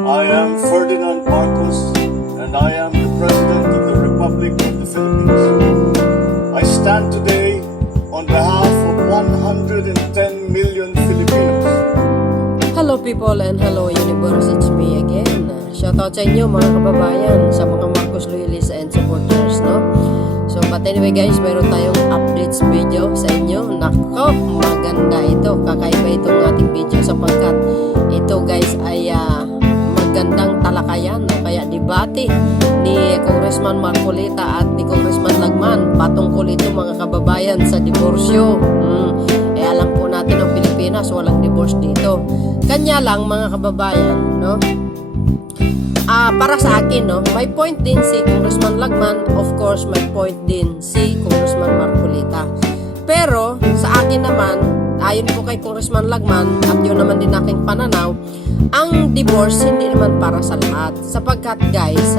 I am Ferdinand Marcos, and I am the President of the Republic of the Philippines. I stand today on behalf of 110 million Filipinos. Hello people and hello universe, it's me again. Shoutout sa inyo mga kababayan, sa mga Marcos loyalists and supporters, no? So but anyway guys, meron tayong updates video sa inyo. Nako, maganda ito. Kakaiba itong ating video sapagkat ito guys ay magandang talakayan o kaya debate ni Congressman Marcoleta at ni Congressman Lagman patungkol ito mga kababayan sa Deborsyo. Alam po natin ang Pilipinas, walang divorce dito. Kanya lang mga kababayan, no? Para sa akin, no, may point din si Congressman Lagman, of course may point din si Congressman Marcoleta. Pero sa akin naman, ayon po kay Congressman Lagman at yun naman din aking pananaw, ang divorce hindi naman para sa lahat. Sapagkat guys,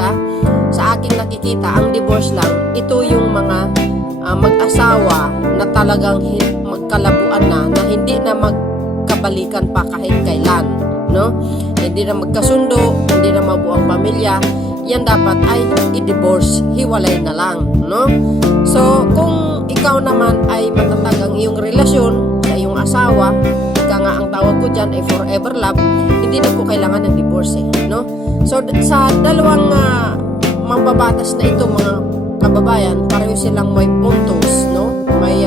sa aking nakikita, ang divorce lang, ito yung mga mag-asawa na talagang magkalabuan na hindi na magkabalikan pa kahit kailan, no? Hindi na magkasundo, hindi na mabuo ang pamilya, yan dapat ay i-divorce, hiwalay na lang, no? So, kung ikaw naman ay matatag ang iyong relasyon sa iyong asawa, ika nga ang tawag ko dyan ay forever love, hindi na po kailangan ng divorce, no? So, sa dalawang mambabatas na ito, mga kababayan, pareho silang may puntos, no? May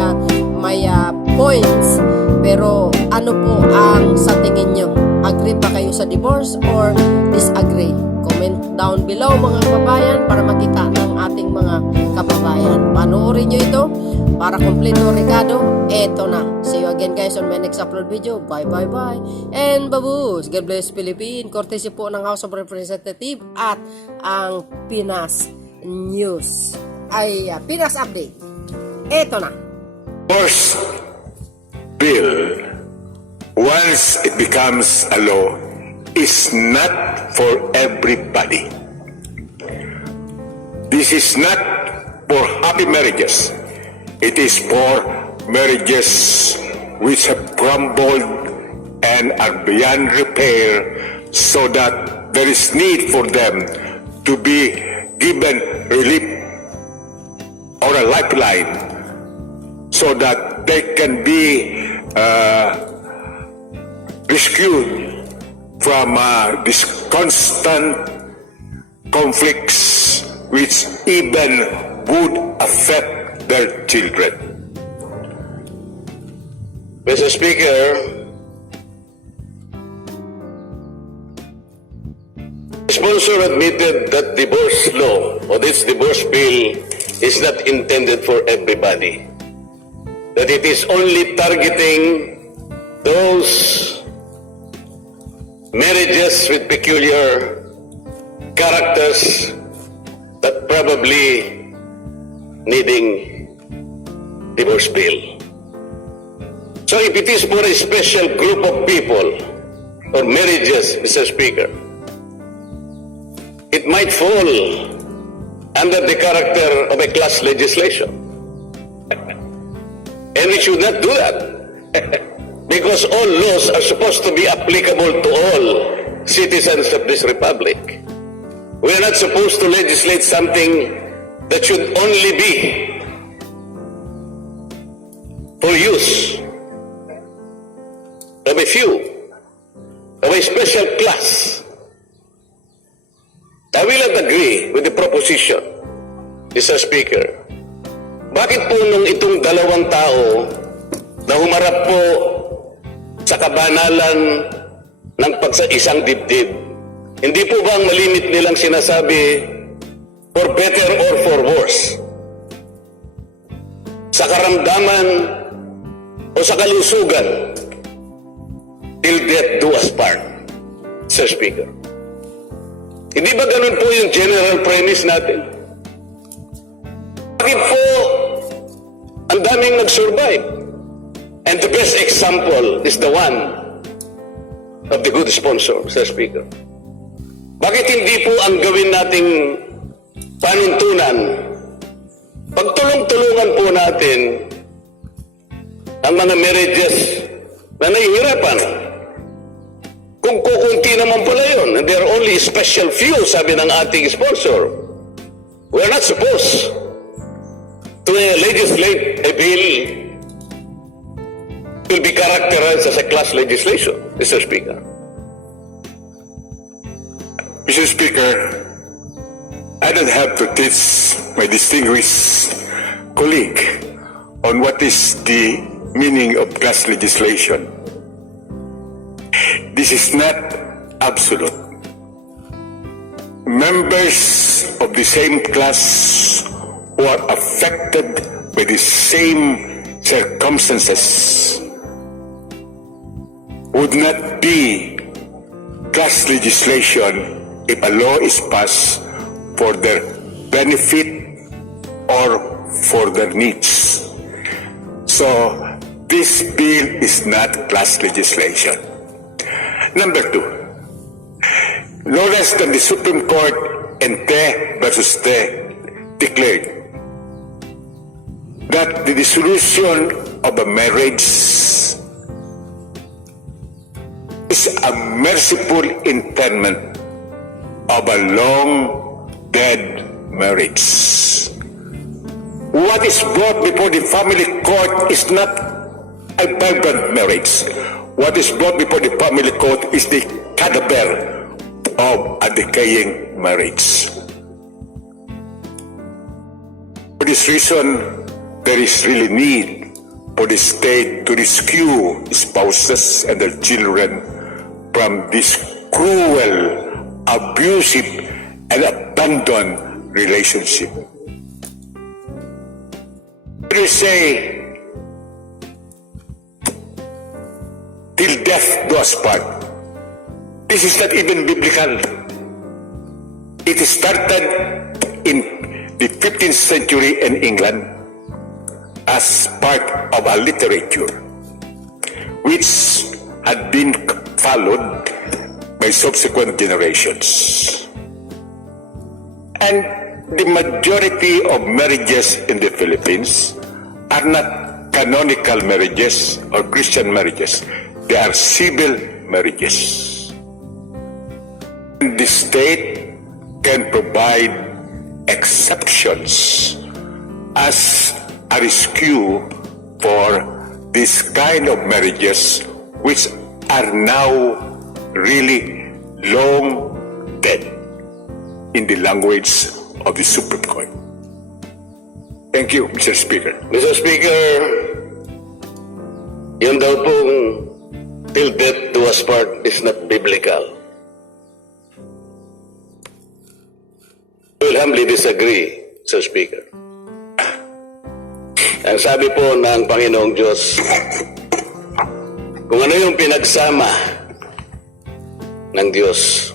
points, pero ano po ang sa tingin nyo? Agree ba kayo sa divorce or disagree? Comment down below mga kababayan para makita ng ating mga kababayan. Panoorin nyo ito para kompleto regado. Eto na. See you again guys on my next upload video. Bye bye bye. And babush. God bless Philippines. Courtesy po ng House of Representatives at ang Pinas News. Pinas Update. Eto na. Divorce bill, once it becomes a law, is not for everybody. This is not for happy marriages. It is for marriages which have crumbled and are beyond repair, so that there is need for them to be given relief or a lifeline, so that they can be rescued from these constant conflicts which even would affect their children. Mr. Speaker, the sponsor admitted that divorce law or this divorce bill is not intended for everybody. That it is only targeting those marriages with peculiar characters that probably needing divorce bill. So if it is for a special group of people or marriages, Mr. Speaker, it might fall under the character of a class legislation. And we should not do that. Because all laws are supposed to be applicable to all citizens of this republic. We are not supposed to legislate something that should only be for use of a few, of a special class. I will not agree with the proposition, Mr. Speaker. Bakit po nung itong dalawang tao na humarap po sa kabanalan ng pagsaisang dibdib, hindi po ba ang malimit nilang sinasabi for better or for worse? Sa karamdaman o sa kalusugan, till death do us part, Sir Speaker. Hindi ba ganun po yung general premise natin? Bakit po ang daming nag-survive? And the best example is the one of the good sponsor, Sir Speaker. Bakit hindi po ang gawin nating panuntunan, pagtulong-tulungan po natin ang mga marriages na nahihirapan Kung kukunti naman pala yun, and there are only special few, sabi ng ating sponsor, we're not supposed to legislate a bill will be characterized as a class legislation, Mr. Speaker. Mr. Speaker, I don't have to teach my distinguished colleague on what is the meaning of class legislation. This is not absolute. Members of the same class who are affected by the same circumstances would not be class legislation if a law is passed for their benefit or for their needs. So, this bill is not class legislation. Number two, no less than the Supreme Court in Te versus Te declared that the dissolution of a marriage is a merciful interment of a long-dead marriage. What is brought before the family court is not a vibrant marriage. What is brought before the family court is the cadaver of a decaying marriage. For this reason, there is really need for the state to rescue spouses and their children from this cruel, abusive, and abandoned relationship. They say, till death do us part. This is not even biblical. It started in the 15th century in England as part of a literature which had been followed by subsequent generations. And the majority of marriages in the Philippines are not canonical marriages or Christian marriages. They are civil marriages. The state can provide exceptions as a rescue for this kind of marriages which are now really long dead in the language of the Supreme Court. Thank you, Mr. Speaker. Mr. Speaker, yun daw pong till death do us part is not biblical. I will humbly disagree, Mr. Speaker. Ang sabi po ng Panginoong Diyos, kung ano yung pinagsama ng Diyos,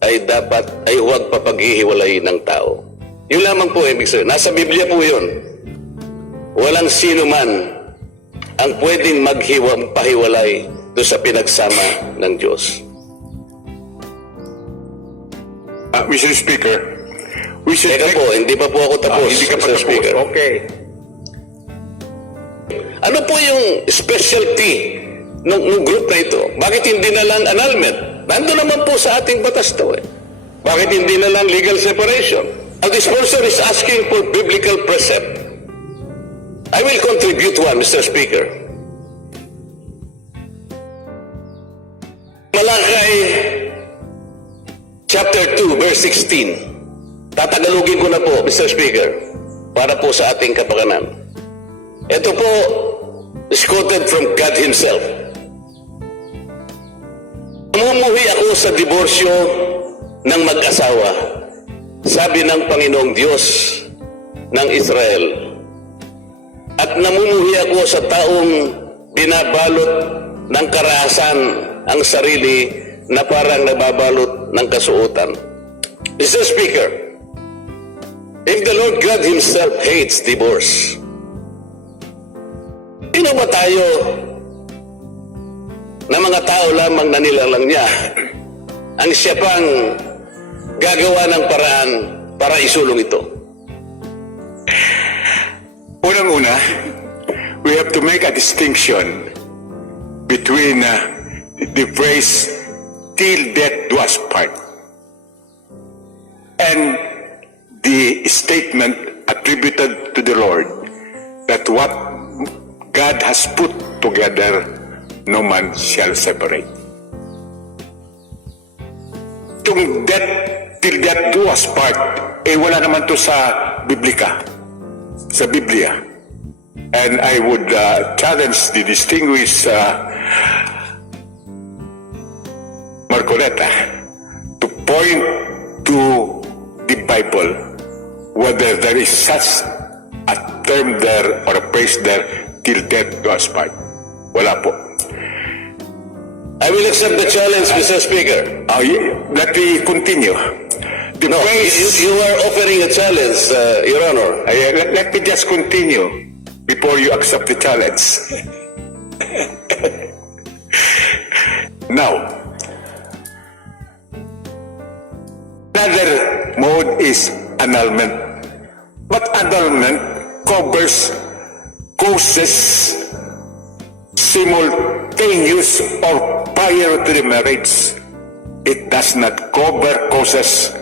ay dapat, ay huwag papaghihiwalay ng tao. Yun lamang po, ibig sabihin. Nasa Biblia po yun. Walang sino man ang pwedeng pahiwalay doon sa pinagsama ng Diyos. Mr. Speaker, we should... Teka po, hindi pa po ako tapos, hindi ka pa Mr. tapos. Speaker. Okay. Ano po yung specialty ng group na ito? Bakit hindi na lang annulment? Nandun naman po sa ating batas to eh. Bakit hindi na lang legal separation? And the sponsor is asking for biblical precept. I will contribute one, Mr. Speaker. Malakay chapter 2, verse 16. Tatagalogin ko na po, Mr. Speaker, para po sa ating kapakanan. Ito po is quoted from God Himself. Namumuhi ako sa diborsyo ng mag-asawa, sabi ng Panginoong Diyos ng Israel. At namumuhi ako sa taong binabalot ng karahasan ang sarili na parang nababalot ng kasuotan. Mr. Speaker, if the Lord God Himself hates divorce, sino ba tayo na mga tao lamang na nilalang niya ang siya pang gagawa ng paraan para isulong ito? Unang-una, we have to make a distinction between the phrase till death do us part. And the statement attributed to the Lord that what God has put together, no man shall separate. Itong death, till death do us part, wala naman to sa Biblia. And I would challenge the distinguished Marcoleta to point to the Bible whether there is such a term there or a phrase there, till death do us part. Wala po. I will accept the challenge, Mr. Speaker. Let me continue. The No, phrase, you are offering a challenge, Your Honor. let me just continue before you accept the challenge. Now, another mode is annulment. But annulment covers causes simultaneous or prior to the marriage. It does not cover causes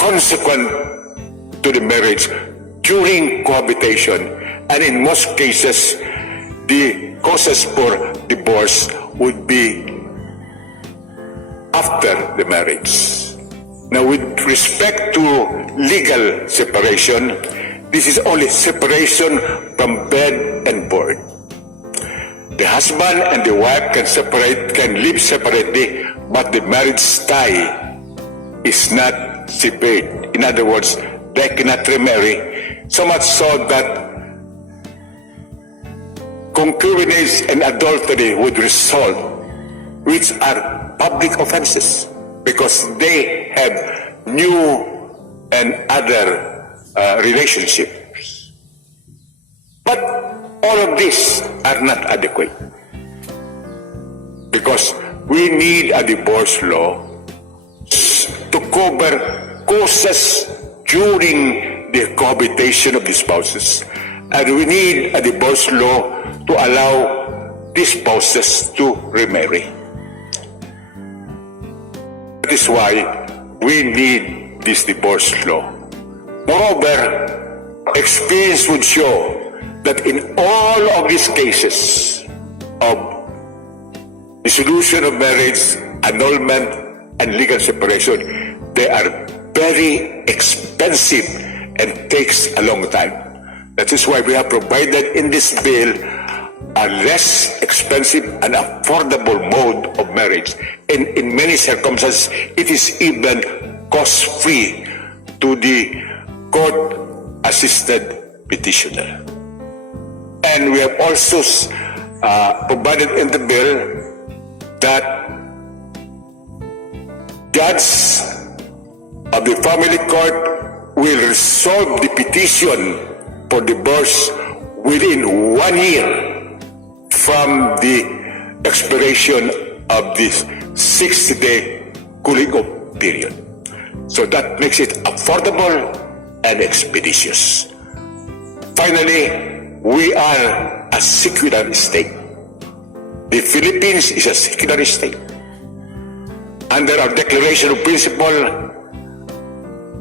consequent to the marriage during cohabitation, and in most cases, the causes for divorce would be after the marriage. Now, with respect to legal separation, this is only separation from bed and board. The husband and the wife can live separately, but the marriage tie is not severed. In other words, they cannot remarry, so much so that concubinage and adultery would result, which are public offenses, because they have new and other relationships. But all of these are not adequate, because we need a divorce law to cover causes during the cohabitation of the spouses, and we need a divorce law to allow the spouses to remarry. That is why we need this divorce law. Moreover, experience would show that in all of these cases of dissolution of marriage, annulment, and legal separation, they are very expensive and takes a long time. That is why we have provided in this bill a less expensive and affordable mode of marriage. And in many circumstances, it is even cost-free to the court-assisted petitioner. And we have also provided in the bill that judges of the family court will resolve the petition for divorce within 1 year from the expiration of this 60-day cooling off period. So that makes it affordable and expeditious. Finally, we are a secular state. The Philippines is a secular state. Under our Declaration of Principle,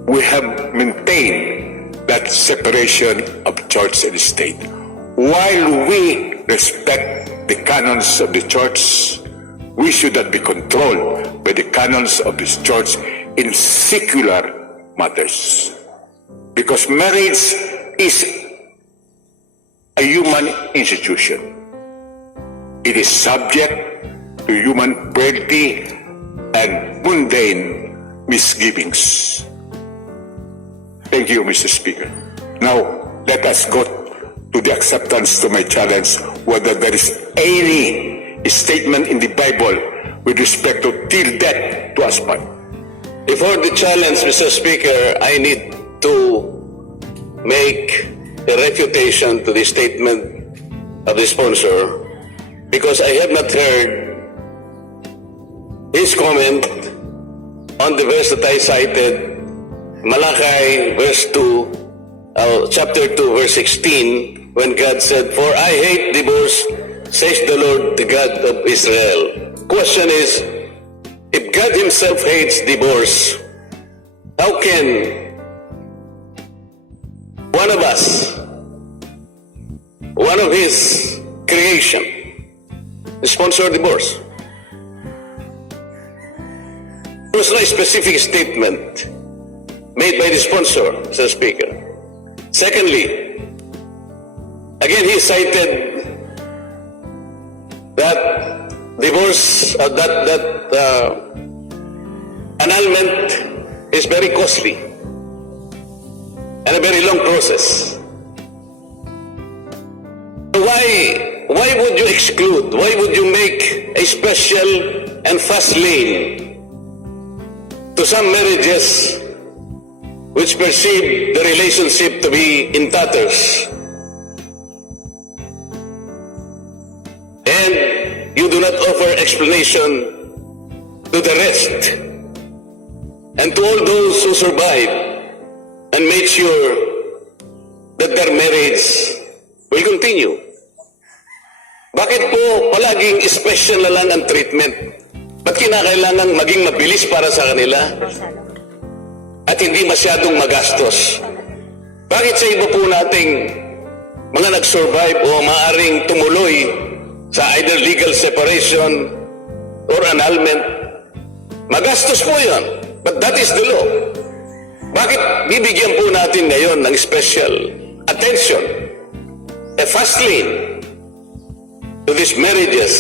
we have maintained that separation of church and state. While we respect the canons of the church, we should not be controlled by the canons of this church in secular matters. Because marriage is a human institution. It is subject to human frailty and mundane misgivings. Thank you, Mr. Speaker. Now, let us go to the acceptance to my challenge whether there is any statement in the Bible with respect to till death do us part. Before the challenge, Mr. Speaker, I need to make a refutation to the statement of the sponsor, because I have not heard his comment on the verse that I cited, Malachi verse 2, chapter 2, verse 16, when God said, "For I hate divorce, says the Lord, the God of Israel." Question is, if God himself hates divorce, how can one of us, one of his creation, sponsor divorce? There was no specific statement made by the sponsor, Mr. Speaker. Secondly, again he cited that divorce, annulment is very costly and a very long process. Why would you exclude? Why would you make a special and fast lane to some marriages which perceive the relationship to be in tatters? And you do not offer explanation to the rest and to all those who survive and make sure that their marriage will continue. Bakit po palaging special na lang ang treatment? Ba't kinakailangan maging mabilis para sa kanila? At hindi masyadong magastos? Bakit sa iba po nating mga nag-survive o maaaring tumuloy sa either legal separation or annulment, magastos po yun. But that is the law. Bakit bibigyan po natin ngayon ng special attention, a fast lane to these marriages,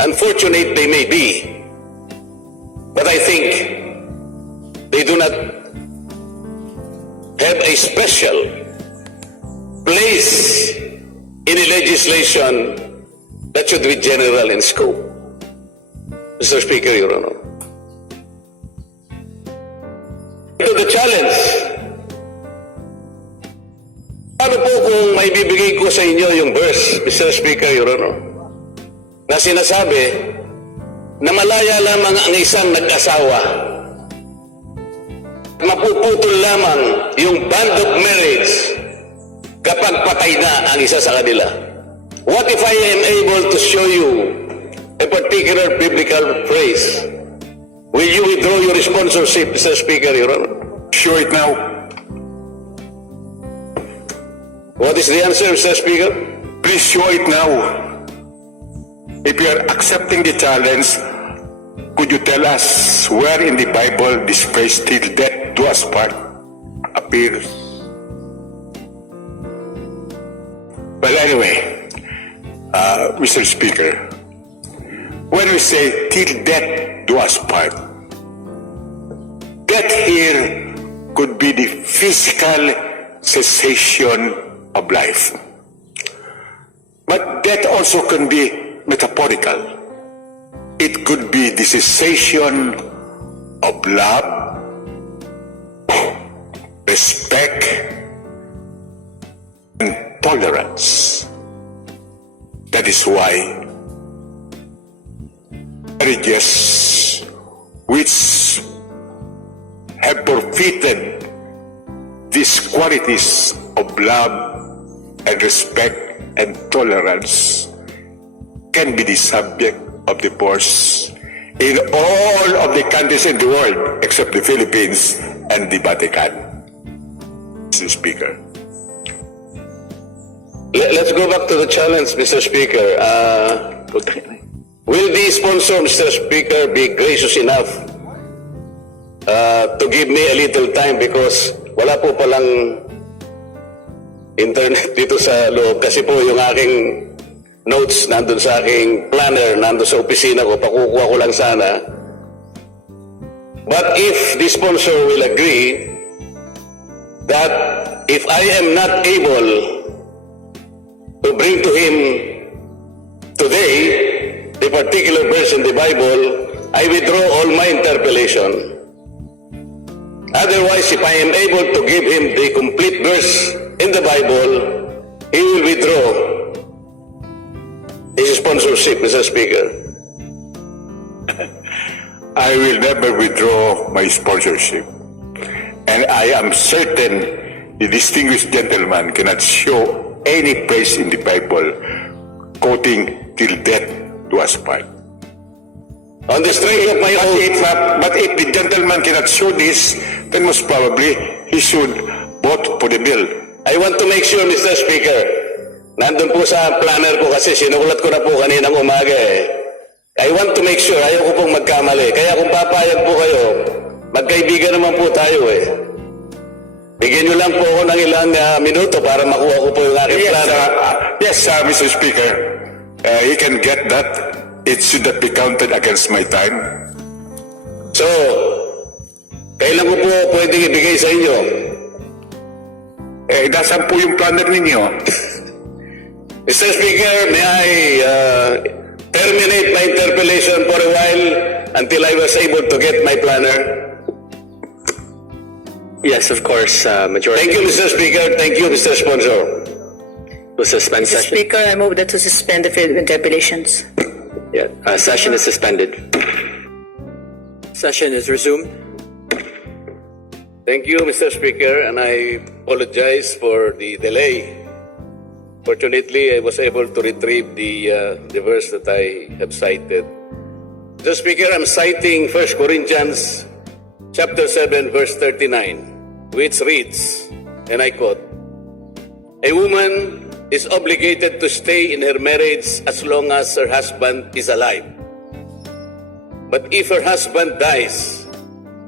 unfortunate they may be, but I think they do not have a special place in a legislation that should be general in scope. Mr. Speaker, Your Honor. Ito the challenge. Ano po kung may bibigay ko sa inyo yung verse, Mr. Speaker, Your Honor, na sinasabi na malaya lamang ang isang nag-asawa, mapuputol lamang yung bond of marriage kapag patay na ang isa sa kanila. What if I am able to show you a particular biblical phrase? Will you withdraw your sponsorship, Mr. Speaker, Your Honor? Show it now. What is the answer, Mr. Speaker? Please show it now. If you are accepting the challenge, could you tell us where in the Bible this phrase "till death do us part" appears? Well, anyway, Mr. Speaker, when we say "till death do us part," death here could be the physical cessation of life. But death also can be metaphorical. It could be the cessation of love, respect, and tolerance. That is why marriages which have forfeited these qualities of love and respect and tolerance can be the subject of divorce in all of the countries in the world except the Philippines and the Vatican. Mr. Speaker. Let's go back to the challenge, Mr. Speaker. Will the sponsor, Mr. Speaker, be gracious enough to give me a little time because wala po palang internet dito sa loob kasi po yung aking notes nandun sa aking planner, nandun sa opisina ko, pakukuha ko lang sana. But if the sponsor will agree that if I am not able to bring to him today the particular verse in the Bible, I withdraw all my interpolation. Otherwise, if I am able to give him the complete verse in the Bible, he will withdraw his sponsorship, Mr. Speaker. I will never withdraw my sponsorship. And I am certain the distinguished gentleman cannot show any place in the Bible quoting "till death do us part." On the strength of my oath, But if the gentleman cannot show this, then most probably he should vote for the bill. I want to make sure, Mr. Speaker, nandun po sa planner ko kasi sinulat ko na po kaninang umaga eh. I want to make sure, ayaw ko pong magkamali. Kaya kung papayag po kayo, magkaibigan naman po tayo eh. Bigyan nyo lang po ako ng ilang minuto para makuha ko po yung aking planner. Yes, Mr. Speaker. He can get that. It should not be counted against my time. So, kailan ko po pwedeng ibigay sa inyo? Nasaan po yung planner ninyo? Mr. Speaker, may I terminate my interpellation for a while until I was able to get my planner? Yes, of course, Majority. Thank you, Mr. Speaker. Thank you, Mr. Sponsor. To suspend Mr. session. Speaker, I move that to suspend the field of interpellations. Yeah, session is suspended. Session is resumed. Thank you, Mr. Speaker, and I apologize for the delay. Fortunately, I was able to retrieve the verse that I have cited. Mr. Speaker, I'm citing 1 Corinthians chapter 7, verse 39, which reads, and I quote, "A woman is obligated to stay in her marriage as long as her husband is alive. But if her husband dies,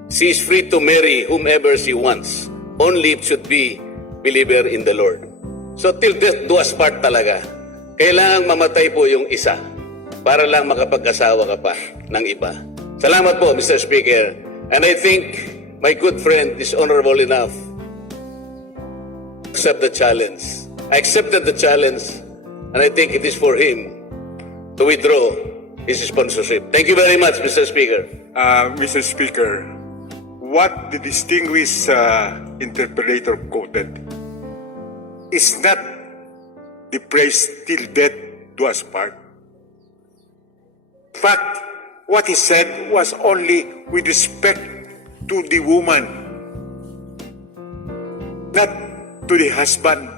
she is free to marry whomever she wants. Only it should be believer in the Lord." So till death do us part talaga. Kailangang mamatay po yung isa para lang makapag-asawa ka pa ng iba. Salamat po, Mr. Speaker. And I think my good friend is honorable enough to accept the challenge. I accepted the challenge, and I think it is for him to withdraw his sponsorship. Thank you very much, Mr. Speaker. Mr. Speaker, what the distinguished interpolator quoted is not the phrase "till death do us part." In fact, what he said was only with respect to the woman, not to the husband.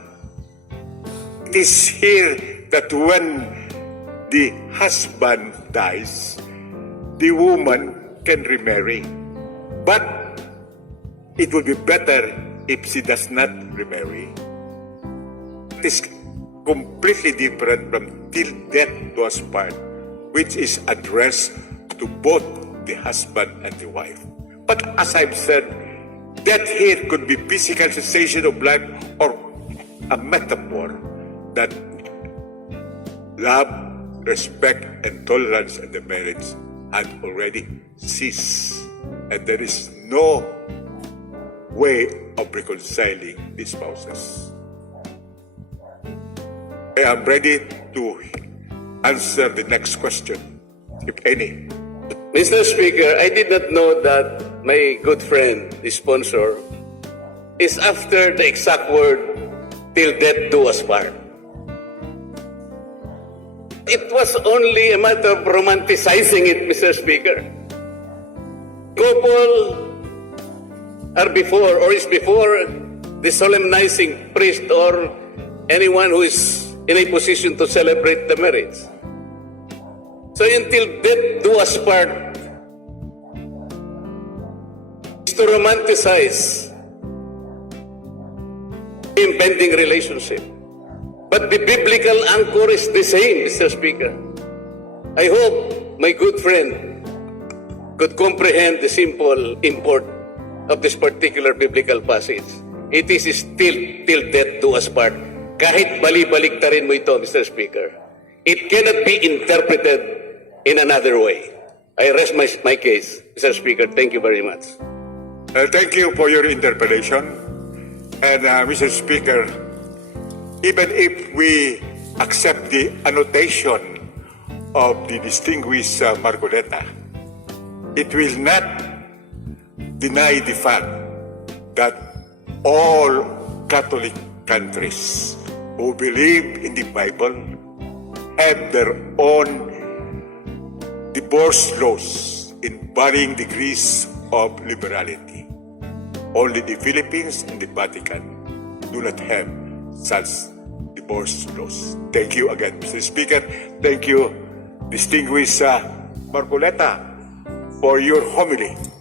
It is here that when the husband dies, the woman can remarry. But it would be better if she does not remarry. It is completely different from "till death do us part," which is addressed to both the husband and the wife. But as I've said, death here could be physical cessation of life or a metaphor that love, respect, and tolerance in the marriage had already ceased. And there is no way of reconciling these spouses. I am ready to answer the next question, if any. Mr. Speaker, I did not know that my good friend, the sponsor, is after the exact word, "till death do us part." It was only a matter of romanticizing it, Mr. Speaker. Couple are before or is before the solemnizing priest or anyone who is in a position to celebrate the marriage. So until death do us part is to romanticize the impending relationship. But the biblical anchor is the same, Mr. Speaker. I hope my good friend could comprehend the simple import of this particular biblical passage. It is still till death do us part. Kahit bali-baliktarin mo ito, Mr. Speaker, it cannot be interpreted in another way. I rest my case, Mr. Speaker. Thank you very much. Thank you for your interpellation. And Mr. Speaker, even if we accept the annotation of the distinguished Marcoleta, it will not deny the fact that all Catholic countries who believe in the Bible have their own divorce laws in varying degrees of liberality. Only the Philippines and the Vatican do not have such divorce laws. Thank you again, Mr. Speaker. Thank you, distinguished Marcoleta, for your homily.